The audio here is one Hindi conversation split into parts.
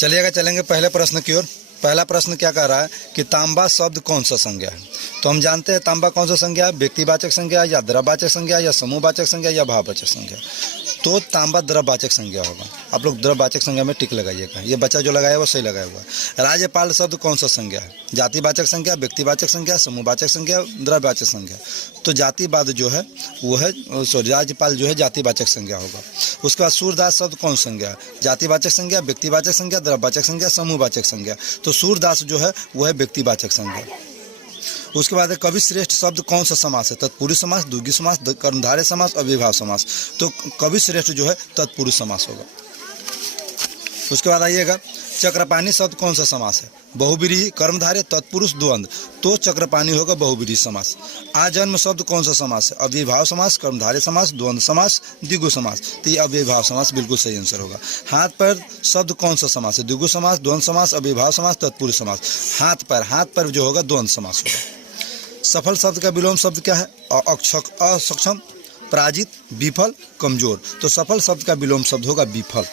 चलिएगा, चलेंगे पहले प्रश्न की ओर। पहला प्रश्न क्या कह रहा है कि तांबा शब्द कौन सा संज्ञा है। तो हम जानते हैं तांबा कौन सा संज्ञा है, व्यक्तिवाचक संज्ञा या द्रव्यवाचक संज्ञा या समूहवाचक संज्ञा या भाववाचक संज्ञा। तो तांबा द्रव्यवाचक संज्ञा होगा। आप लोग द्रव्यवाचक संज्ञा में टिक लगाइएगा, ये बच्चा जो लगाया वो सही लगाया हुआ है। राज्यपाल शब्द कौन सा संज्ञा है, जातिवाचक संज्ञा, व्यक्तिवाचक संज्ञा, समूहवाचक संज्ञा, द्रव्यवाचक संज्ञा। तो जातिवाद जो है वो है, सॉरी, राज्यपाल जो है जातिवाचक संज्ञा होगा। उसके बाद सूरदास शब्द कौन संज्ञा है, जातिवाचक संज्ञा, व्यक्तिवाचक संज्ञा, द्रव्यवाचक संज्ञा, समूहवाचक संज्ञा। तो सूरदास जो है वो है व्यक्तिवाचक संज्ञा। उसके बाद कवि श्रेष्ठ शब्द कौन सा समास है, तत्पुरुष समास, द्विगु समास, कर्मधारय समास, अव्ययभाव समास। तो कवि श्रेष्ठ जो है तत्पुरुष समास होगा। उसके बाद आइएगा, चक्रपाणी शब्द कौन सा समास है, बहुव्रीहि, कर्मधारय, तत्पुरुष, द्वंद्व। तो चक्रपाणी होगा बहुव्रीहि समास। आजन्म शब्द कौन सा समास है, अव्ययभाव समास, कर्मधारय समास, द्वंद्व समास, द्विगु समास। तो ये अव्ययभाव समास बिल्कुल सही आंसर होगा। हाथ पैर शब्द कौन सा समास है, द्विगु समास, द्वंद्व समास, अव्ययभाव समास, तत्पुरुष समास। हाथ पैर जो होगा द्वंद्व समास होगा। सफल शब्द का विलोम शब्द क्या है, असक्षम, पराजित, विफल, कमजोर। तो सफल शब्द का विलोम शब्द होगा विफल।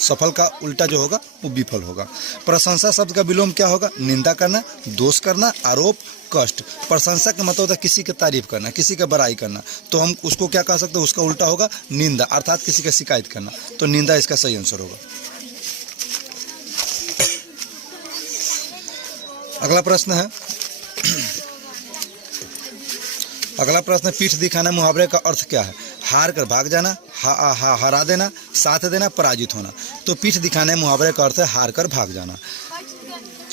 सफल का उल्टा जो होगा वो विफल होगा। प्रशंसा शब्द का विलोम क्या होगा, निंदा करना, दोष करना, आरोप, कष्ट। प्रशंसा का मतलब होता है किसी की तारीफ करना, किसी का बड़ाई करना। तो हम उसको क्या कह सकते हैं, उसका उल्टा होगा निंदा, अर्थात किसी का शिकायत करना। तो निंदा इसका सही आंसर होगा। अगला प्रश्न है, अगला प्रश्न, पीठ दिखाना मुहावरे का अर्थ क्या है, हार कर भाग जाना, हरा देना, साथ देना, पराजित होना। तो पीठ दिखाने मुहावरे का अर्थ है हार कर भाग जाना।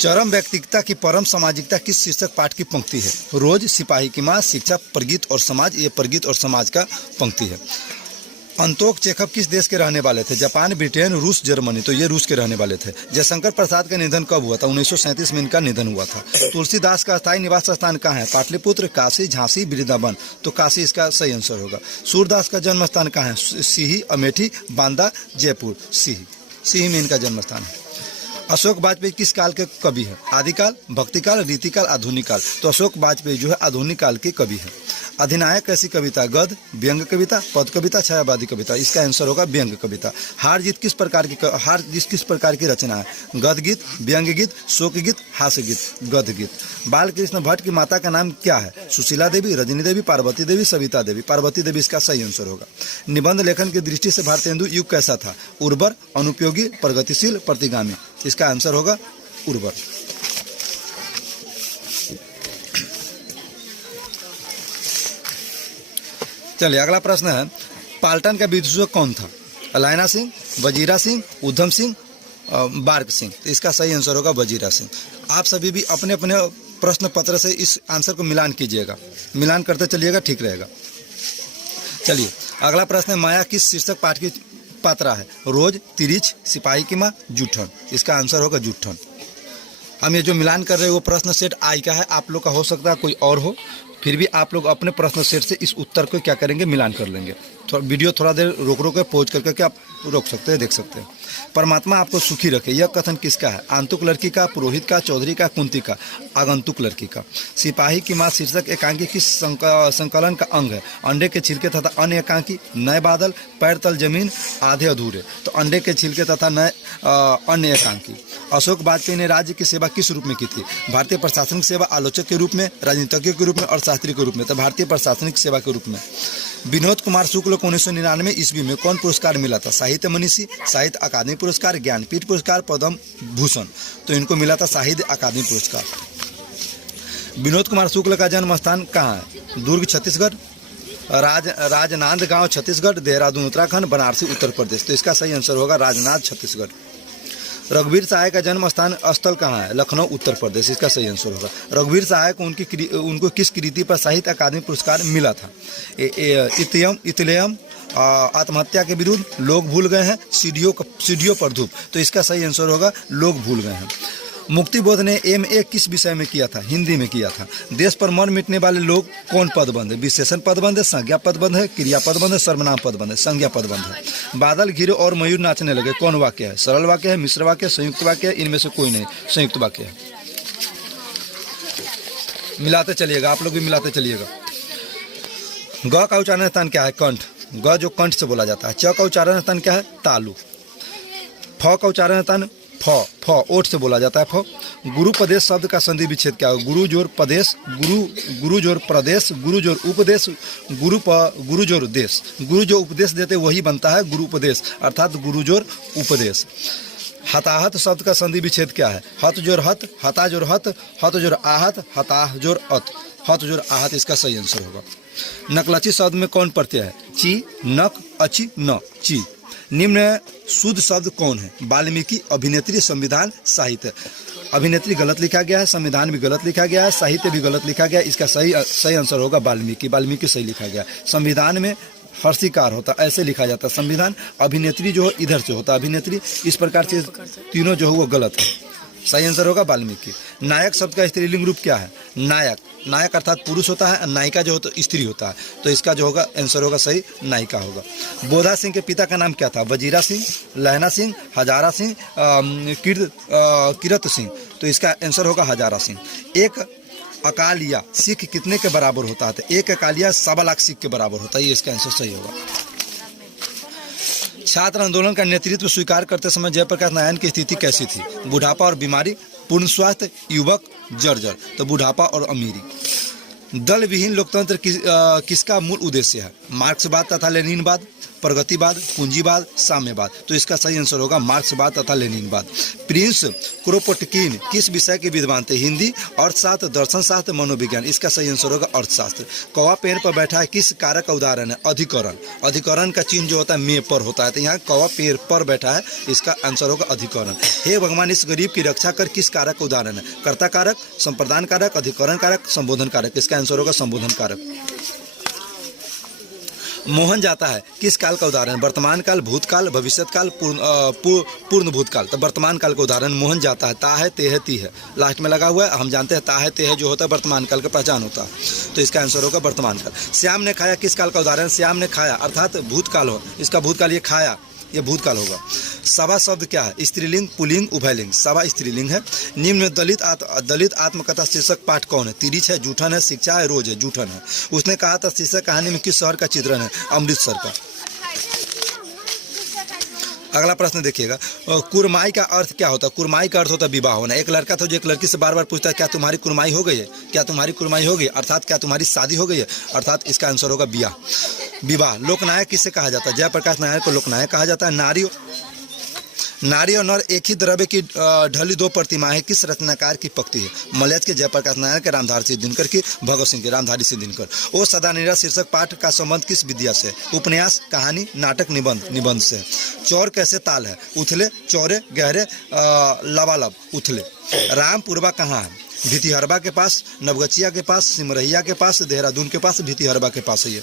चरम व्यक्तिकता की परम सामाजिकता किस शीर्षक पाठ की पंक्ति है, रोज, सिपाही की मां, शिक्षा, प्रगीत और समाज। ये प्रगीत और समाज का पंक्ति है। अंतोक चेखव किस देश के रहने वाले थे, जापान, ब्रिटेन, रूस, जर्मनी। तो ये रूस के रहने वाले थे। जयशंकर प्रसाद का निधन कब हुआ था, 1937 में इनका निधन हुआ था। तुलसीदास का स्थायी निवास स्थान कहाँ है, पाटलिपुत्र, काशी, झांसी, वृंदावन। तो काशी इसका सही आंसर होगा। सूरदास का जन्म स्थान कहाँ है, सीही, अमेठी, बांदा, जयपुर। सीही में इनका जन्म स्थान है। अशोक वाजपेयी किस काल के कवि है, आदिकाल, भक्तिकाल, रीतिकाल, आधुनिक काल। तो अशोक वाजपेयी जो है आधुनिक काल के कवि है। अधिनायक कैसी कविता, गद्य, व्यंग्य कविता, पद कविता, छायावादी कविता। इसका आंसर होगा व्यंग्य कविता। हार जीत किस प्रकार की रचना है, गद्य गीत, व्यंग्य गीत, शोक गीत, हास्य गीत। गद्य गीत। बालकृष्ण भट्ट की माता का नाम क्या है, सुशीला देवी, रजनी देवी, पार्वती देवी, सविता देवी। पार्वती देवी इसका सही आंसर होगा। निबंध लेखन की दृष्टि से भारतेंदु युग कैसा था, उर्वर, अनुपयोगी, प्रगतिशील, प्रतिगामी। इसका आंसर होगा उर्वर। चलिए अगला प्रश्न है, पाल्टन का विदूषक कौन था, अलायना सिंह, वजीरा सिंह, उधम सिंह, बार्क सिंह। तो इसका सही आंसर होगा वजीरा सिंह। आप सभी भी अपने अपने प्रश्न पत्र से इस आंसर को मिलान कीजिएगा, मिलान करते चलिएगा, ठीक रहेगा। चलिए अगला प्रश्न है, माया किस शीर्षक पाठ की पात्रा है, रोज, तिरिच, सिपाही की मां, जूठन। इसका आंसर होगा जूठन। हम ये जो मिलान कर रहे हैं वो प्रश्न सेट आई का है, आप लोग का हो सकता है कोई और हो, फिर भी आप लोग अपने प्रश्न सेट से इस उत्तर को क्या करेंगे, मिलान कर लेंगे। वीडियो थोड़ा देर रोक के पॉज करके आप रोक सकते हैं, देख सकते हैं। परमात्मा आपको सुखी रखे, यह कथन किसका है, आंतुक लड़की का, पुरोहित का, चौधरी का, कुंती का, आगंतुक लड़की का। सिपाही की मां शीर्षक एकांकी किस संकलन का अंग है, अंडे के छिलके तथा अन्य एकांकी, नए बादल, पैर तल जमीन, आधे अधूरे। तो अंडे के छिलके तथा नए अन्य एकांकी। अशोक वाजपेयी ने राज्य की सेवा किस रूप में की थी, भारतीय प्रशासनिक सेवा, आलोचक के रूप में, राजनीतिज्ञ के रूप में और शास्त्री के रूप में। तो भारतीय प्रशासनिक सेवा के रूप में। विनोद कुमार शुक्ल को 1999 ईस्वी में कौन पुरस्कार मिला था, साहित्य मनीषी, साहित्य अकादमी पुरस्कार, ज्ञानपीठ पुरस्कार, पद्म भूषण। तो इनको मिला था साहित्य अकादमी पुरस्कार। विनोद कुमार शुक्ल का जन्म स्थान कहाँ है, दुर्ग छत्तीसगढ़, राजनांदगांव छत्तीसगढ़, देहरादून उत्तराखंड, बनारसी उत्तर प्रदेश। तो इसका सही आंसर होगा राजनांद छत्तीसगढ़। रघुवीर सहाय का जन्म स्थल कहाँ है, लखनऊ उत्तर प्रदेश। इसका सही आंसर होगा। रघुवीर सहाय को उनको किस कृति पर साहित्य अकादमी पुरस्कार मिला था, इतिलयम, आत्महत्या के विरुद्ध, लोग भूल गए हैं, सीढ़ियों पर धूप। तो इसका सही आंसर होगा लोग भूल गए हैं। मुक्तिबोध ने MA किस विषय में किया था, हिंदी में किया था। देश पर मर मिटने वाले लोग कौन पदबंध है, विशेषण पदबंध है, संज्ञा पदबंध है, क्रिया पदबंध है, सर्वनाम पदबंध है। संज्ञा पदबंध है। बादल घिरे और मयूर नाचने लगे कौन वाक्य है, सरल वाक्य है, मिश्र वाक्य है, संयुक्त वाक्य है, इनमें से कोई नहीं, संयुक्त वाक्य है। मिलाते चलिएगा, आप लोग भी मिलाते चलिएगा। ग का उच्चारण स्थान क्या है, कंठ। ग जो कंठ से बोला जाता है। च का उच्चारण स्थान क्या है, तालु। फ का उच्चारण स्थान फ ओठ से बोला जाता है फ। गुरुपदेश शब्द का संधि विच्छेद क्या होगा? गुरु जोर प्रदेश, गुरु जोर प्रदेश, गुरु जोर उपदेश, गुरु जोर देश। गुरु जो उपदेश देते वही बनता है गुरु उपदेश, अर्थात गुरु जोर उपदेश। हताहत शब्द का संधि विच्छेद क्या है? हत जोर हत, हता जोर हत, हत जोर आहत, हताह जोर अत, हत जोर आहत इसका सही आंसर होगा। नकलची शब्द में कौन प्रत्यय है? ची, नक, अची, न, ची। निम्न शुद्ध शब्द कौन है? वाल्मीकि, अभिनेत्री, संविधान, साहित्य। अभिनेत्री गलत लिखा गया है, संविधान भी गलत लिखा गया है, साहित्य भी गलत लिखा गया है। इसका सही आंसर होगा वाल्मीकि। वाल्मीकि सही लिखा गया। संविधान में हर्षिकार होता है, ऐसे लिखा जाता है संविधान। अभिनेत्री जो है इधर से होता है अभिनेत्री। इस प्रकार से तीनों जो है वो गलत है। सही आंसर होगा वाल्मीकि। नायक शब्द का स्त्रीलिंग रूप क्या है? नायक। नायक अर्थात पुरुष होता है, नायिका जो होता है स्त्री होता है, तो इसका जो होगा आंसर होगा सही नायिका होगा। बोधा सिंह के पिता का नाम क्या था? वजीरा सिंह, लहना सिंह, हजारा सिंह, किरत सिंह। तो इसका आंसर होगा हजारा सिंह। एक अकालिया सिख कितने के बराबर होता है? तो एक अकालिया 1.25 लाख सिख के बराबर होता है। ये इसका आंसर सही होगा। छात्र आंदोलन का नेतृत्व स्वीकार करते समय जयप्रकाश नारायण की स्थिति कैसी थी? बुढ़ापा और बीमारी, पूर्ण स्वास्थ्य, युवक, जर्जर। तो बुढ़ापा और अमीरी। दल विहीन लोकतंत्र किसका मूल उद्देश्य है? मार्क्सवाद तथा लेनिनवाद, प्रगतिवाद, पूंजीवाद, साम्यवाद। तो इसका सही आंसर होगा मार्क्सवाद तथा लेनिनवाद। प्रिंस क्रोपोटकिन किस विषय के विद्वान थे? हिंदी, अर्थशास्त्र, दर्शन शास्त्र, मनोविज्ञान। इसका सही आंसर होगा अर्थशास्त्र। कौवा पेड़ पर बैठा है किस कारक का उदाहरण है? अधिकरण। अधिकरण का चिन्ह जो होता है में पर होता है, तो यहाँ कौवा पेड़ पर बैठा है, इसका आंसर होगा अधिकरण। हे भगवान इस गरीब की रक्षा कर किस कारक का उदाहरण है? कर्ता कारक, संप्रदान कारक, अधिकरण कारक, संबोधन कारक। इसका आंसर होगा संबोधन कारक। मोहन जाता है किस काल का उदाहरण? वर्तमान काल, भूतकाल, भविष्यत काल, पूर्ण भूतकाल। तो वर्तमान काल का उदाहरण मोहन जाता है। ता है, ते है, ती है, लास्ट में लगा हुआ है। हम जानते हैं ता है, ते है जो होता है वर्तमान काल का पहचान होता है, तो इसका आंसर होगा वर्तमान काल। श्याम ने खाया किस काल का उदाहरण? श्याम ने खाया अर्थात भूतकाल हो, इसका भूतकाल, ये खाया, ये भूतकाल होगा। सभा शब्द क्या है? स्त्रीलिंग, पुल्लिंग, उभयलिंग। सभा स्त्रीलिंग है। निम्न में दलित आत्मकथा शीर्षक पाठ कौन है? तिरिच है, जूठन है, शिक्षा है, रोज है। जूठन है। उसने कहा था शीर्षक कहानी में किस शहर का चित्रण है? अमृतसर का। अगला प्रश्न देखिएगा, कुरमाई का अर्थ क्या होता है? कुरमाई का अर्थ होता है विवाह होना। एक लड़का था जो एक लड़की से बार बार पूछता है क्या तुम्हारी कुरमाई हो गई है? क्या तुम्हारी कुरमाई हो गई? अर्थात क्या तुम्हारी शादी हो गई है? अर्थात इसका आंसर होगा ब्याह, विवाह। लोकनायक किससे कहा जाता है? जयप्रकाश नारायण को लोकनायक कहा जाता है। नारी और नर एक ही द्रव्य की ढली दो प्रतिमाएं किस रचनाकार की पक्ति है? मलयाज के जयप्रकाश नारायण के, रामधारी सिंह दिनकर की, भगत सिंह के, रामधारी सिंह दिनकर। ओ सदा निरा शीर्षक पाठ का संबंध किस विद्या से? उपन्यास, कहानी, नाटक, निबंध से। चौर कैसे ताल है? उथले, चौरे, गहरे, लबालब, उथले। रामपुरवा कहाँ है? भितिहरबा के पास, नवगछिया के पास, सिमरहिया के पास, देहरादून के पास, भितिहरबा के पास है ये।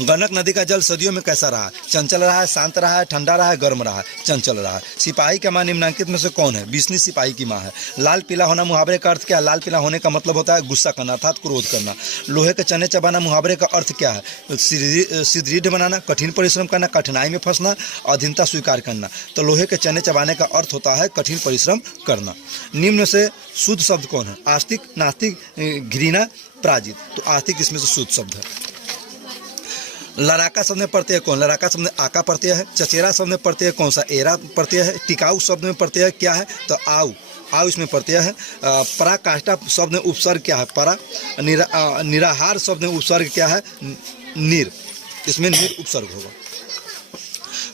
गंडक नदी का जल सदियों में कैसा रहा? चंचल रहा है, शांत रहा है, ठंडा रहा है, गर्म रहा है? चंचल रहा है। सिपाही का मां निम्नलिखित में से कौन है? बिस्नी सिपाही की मां है। लाल पीला होना मुहावरे का अर्थ क्या है? लाल पीला होने का मतलब होता है गुस्सा करना अर्थात क्रोध करना। लोहे के चने चबाना मुहावरे का अर्थ क्या है? सुदृढ़ बनाना, कठिन परिश्रम करना, कठिनाई में फंसना, अधीनता स्वीकार करना। तो लोहे के चने चबाने का अर्थ होता है कठिन परिश्रम करना। निम्न से शुद्ध शब्द कौन है? आस्तिक, नास्तिक, घृणा, पराजित। तो आस्तिक इसमें से शुद्ध शब्द है। लड़ाका शब्द में प्रत्यय कौन? लड़ाका शब्द में आका प्रत्यय है। चचेरा शब्द में प्रत्यय कौन सा? एरा प्रत्यय है। टिकाऊ शब्द में प्रत्यय क्या है? तो आउ, आउ इसमें प्रत्यय है। पराकाष्ठा शब्द में उपसर्ग क्या है? परा। निराहार शब्द में उपसर्ग क्या है? निर, इसमें निर उपसर्ग होगा।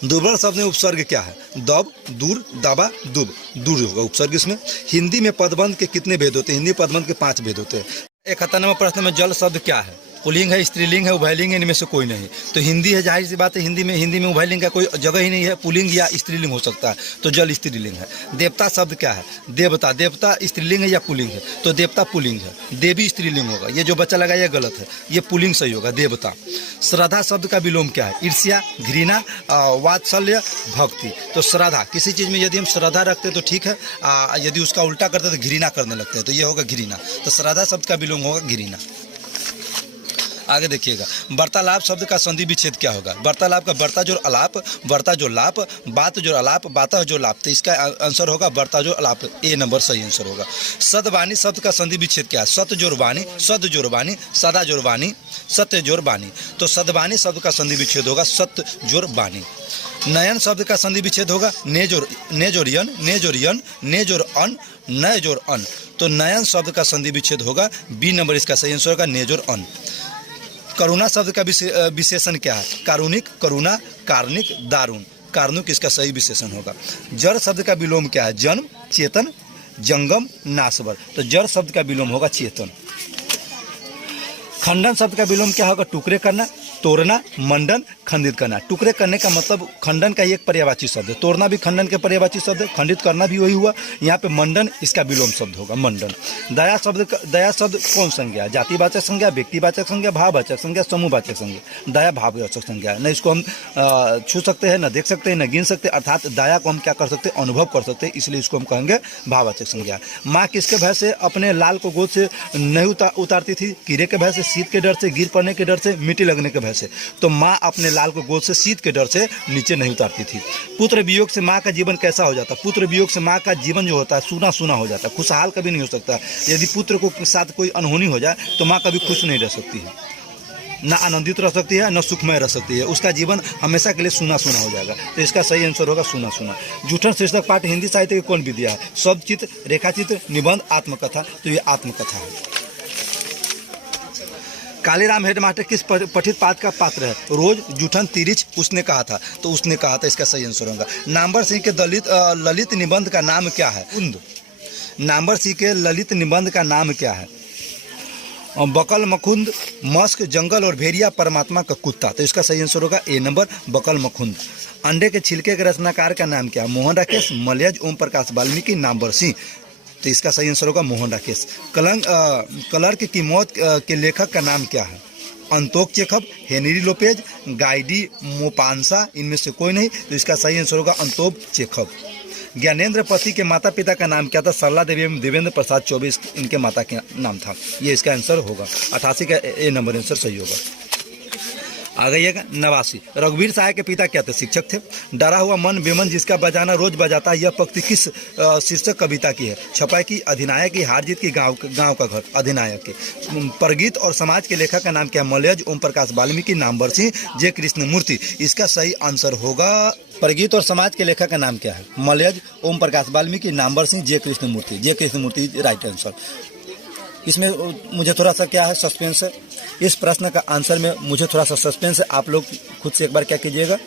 दुर्बल शब्द में उपसर्ग क्या है? दब, दूर, दबा, दुब, दूर होगा उपसर्ग इसमें। हिंदी में पदबंध के कितने भेद होते हैं? हिंदी पदबंध के 5 भेद होते हैं। 71वां प्रश्न में जल शब्द क्या है? पुल्लिंग है, स्त्रीलिंग है, उभयलिंग है, इनमें से कोई नहीं। तो हिंदी है, जाहिर सी बात है हिंदी में उभयलिंग का कोई जगह ही नहीं है। पुल्लिंग या स्त्रीलिंग हो सकता है, तो जल स्त्रीलिंग है। देवता शब्द क्या है? देवता, देवता स्त्रीलिंग है या पुल्लिंग है? तो देवता पुल्लिंग है। देवी स्त्रीलिंग होगा। ये जो बच्चा लगा ये गलत है, ये पुल्लिंग सही होगा, देवता। श्रद्धा शब्द का विलोम क्या है? ईर्ष्या, घृणा, वात्सल्य, भक्ति। तो श्रद्धा, किसी चीज़ में यदि हम श्रद्धा रखते तो ठीक है, यदि उसका उल्टा करते तो घृणा करने लगते हैं, तो ये होगा घृणा। तो श्रद्धा शब्द का विलोम होगा घृणा। आगे देखिएगा, वार्तालाप शब्द का संधि विच्छेद क्या होगा? वार्तालाप का वर्ता जो अलाप, वर्ता जो लाप, बात जो अलाप, बाता जो लाप। तो इसका आंसर होगा वर्ता जो अलाप, ए नंबर सही आंसर होगा। सदवाणी शब्द का संधि विच्छेद क्या है? सत जोर वाणी, सद जोर वाणी, सदा जोर वाणी, सत्य जोर वाणी। तो सदवाणी शब्द का संधि विच्छेद होगा सत्य जोर वाणी। नयन शब्द का संधि विच्छेद होगा ने जोर यन, ने जोर यन, ने जोर अन, नय जोर अन। तो नयन शब्द का संधि विच्छेद होगा बी नंबर इसका सही आंसर होगा ने जोर अन। करुणा शब्द का विशेषण क्या है? कारुणिक, करुणा, कार्णिक, दारुण। कार्णुक इसका सही विशेषण होगा। जड़ शब्द का विलोम क्या है? जन्म, चेतन, जंगम, नासवर। तो जड़ शब्द का विलोम होगा चेतन। खंडन शब्द का विलोम क्या होगा? टुकड़े करना, तोड़ना, मंडन, खंडित करना। टुकड़े करने का मतलब खंडन का एक पर्यायवाची शब्द है, तोड़ना भी खंडन के पर्यायवाची शब्द है, खंडित करना भी वही हुआ। यहाँ पे मंडन इसका विलोम शब्द होगा, मंडन। दया शब्द कौन संज्ञा है? जातिवाचक संज्ञा, व्यक्तिवाचक संज्ञा, भाववाचक संज्ञा, समूहवाचक संज्ञा। दया भाववाचक संज्ञा है। न इसको हम छू सकते हैं, न देख सकते हैं, न गिन सकते, अर्थात दया को हम क्या कर सकते हैं? अनुभव कर सकते हैं, इसलिए इसको हम कहेंगे भाववाचक संज्ञा। माँ किसके भय से अपने लाल को गोद से नहीं उतारती थी? कीड़े के भय से, शीत के डर से, गिर पड़ने के डर से, मिट्टी लगने के भय से। तो माँ अपने लाल को गोद से शीत के डर से नीचे नहीं उतारती थी। पुत्र वियोग से माँ का जीवन कैसा हो जाता? पुत्र वियोग से माँ का जीवन जो होता है सूना सूना हो जाता है, खुशहाल कभी नहीं हो सकता। यदि पुत्र को साथ कोई अनहोनी हो जाए तो माँ कभी खुश नहीं रह सकती है, ना आनंदित रह सकती है, न सुखमय रह सकती है। उसका जीवन हमेशा के लिए सूना सूना हो जाएगा। तो इसका सही आंसर होगा सूना सूना। जूठन शीर्षक पाठ हिंदी साहित्य की कौन विद्या है? शब्द चित्र, रेखाचित्र, निबंध, आत्मकथा। तो ये आत्मकथा है। कालीराम हेडमास्टर किस पठित पाठ का पात्र है? रोज, जूठन, तिरिच, उसने कहा था। तो उसने कहा था इसका सही आंसर होगा। नाम्बर सिंह के ललित निबंध का नाम क्या है? नाम्बर सिंह के ललित निबंध का नाम क्या है? बकल, मखुंद, मस्क, जंगल और भेड़िया, परमात्मा का कुत्ता। तो इसका सही आंसर होगा ए नंबर बकल मखुंद। अंडे के छिलके के रचनाकार का नाम क्या है? मोहन राकेश, मलयज, ओम प्रकाश वाल्मीकि, नाम्बर सिंह। तो इसका सही आंसर होगा मोहन राकेश। क्लर्क की मौत के लेखक का नाम क्या है? अंतोक चेखव, हेनरी लोपेज, गाइडी मोपांसा, इनमें से कोई नहीं। तो इसका सही आंसर होगा अंतोक चेखव। ज्ञानेंद्र पति के माता पिता का नाम क्या था? सरला देवी एवं देवेंद्र प्रसाद चौबे इनके माता का नाम था। ये इसका आंसर होगा 88 का ए नंबर आंसर सही होगा। आ गइएगा 89। रघुवीर सहाय के पिता क्या थे? शिक्षक थे। डरा हुआ मन बेमन जिसका बजाना रोज बजाता है, यह पंक्ति किस शीर्षक कविता की है? छपाई की, अधिनायक की, हार जीत की, गांव का घर, अधिनायक की। परगीत और समाज के लेखक का नाम क्या है? मलयज, ओम प्रकाश वाल्मीकि, नामवर सिंह, जे कृष्णमूर्ति। इसका सही आंसर होगा परगीत और समाज के लेखक का नाम क्या है? मलयज, ओम प्रकाश वाल्मीकि, नामवर सिंह, जे कृष्णमूर्ति। जे कृष्णमूर्ति राइट आंसर। इसमें मुझे थोड़ा सा क्या है सस्पेंस है, इस प्रश्न का आंसर में मुझे थोड़ा सा सस्पेंस है। आप लोग खुद से एक बार क्या कीजिएगा,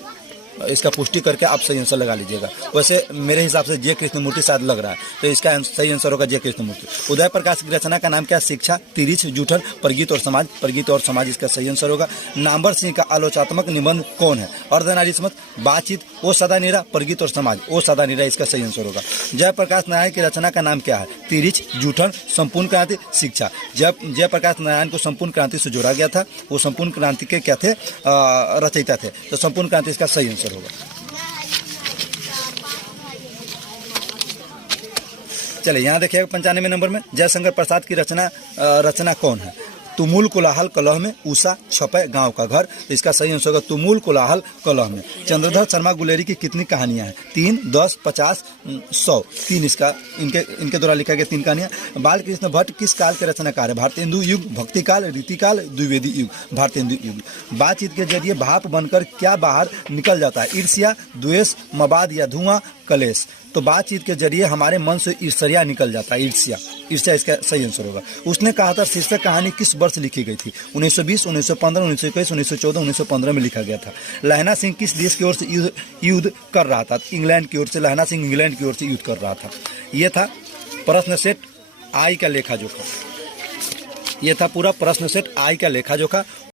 इसका पुष्टि करके आप सही आंसर लगा लीजिएगा। वैसे मेरे हिसाब से जे कृष्णमूर्ति शायद लग रहा है, तो इसका सही आंसर होगा जे कृष्णमूर्ति। उदय प्रकाश की रचना का नाम क्या है? शिक्षा, तिरिच, जूठन, परगीत और समाज। परगीत और समाज इसका सही आंसर होगा। नाम्बर सिंह का आलोचनात्मक निबंध कौन है? अर्धनारीस्मत, बातचीत, ओ सदा नीरा, परगीत और समाज। ओ सदा नीरा इसका सही आंसर होगा। जयप्रकाश नारायण की रचना का नाम क्या है? तिरिच, जूठन, संपूर्ण क्रांति, शिक्षा। जयप्रकाश नारायण को संपूर्ण क्रांति से जोड़ा गया था। वो संपूर्ण क्रांति के क्या थे? रचयिता थे। तो संपूर्ण क्रांति इसका सही आंसर होगा। चलिए यहाँ देखिएगा 95 नंबर में जयशंकर प्रसाद की रचना कौन है? तुमुल कोलाहल कलह में, उषा, छपय, गांव का घर। तो इसका सही आंसर होगा तुमुल कोलाहल कलह में। चंद्रधर शर्मा गुलेरी की कितनी कहानियां हैं? 3, 10, 50, 100। 3 इसका इनके द्वारा लिखा गया 3 कहानियां। बालकृष्ण भट्ट किस काल के रचनाकार है? भारतेंदु युग, भक्ति काल, रीतिकाल, द्विवेदी युग। भारतेंदु युग। बातचीत के जरिए भाप बनकर क्या बाहर निकल जाता है? ईर्ष्या, द्वेष, मवाद या धुआं, कलेश। तो बातचीत के जरिए हमारे मन से ईर्ष्या निकल जाता है, ईर्ष्या इसका सही आंसर होगा। उसने कहा था शीर्षक कहानी किस वर्ष लिखी गई थी? 1920, 1915, 1921, 1914, 1915 में लिखा गया था। लहना सिंह किस देश की ओर से युद्ध कर रहा था? इंग्लैंड की ओर से। लहना सिंह इंग्लैंड की ओर से युद्ध कर रहा था। यह था प्रश्न सेट आई का लेखा जोखा। यह था पूरा प्रश्न सेट आई का लेखा जोखा।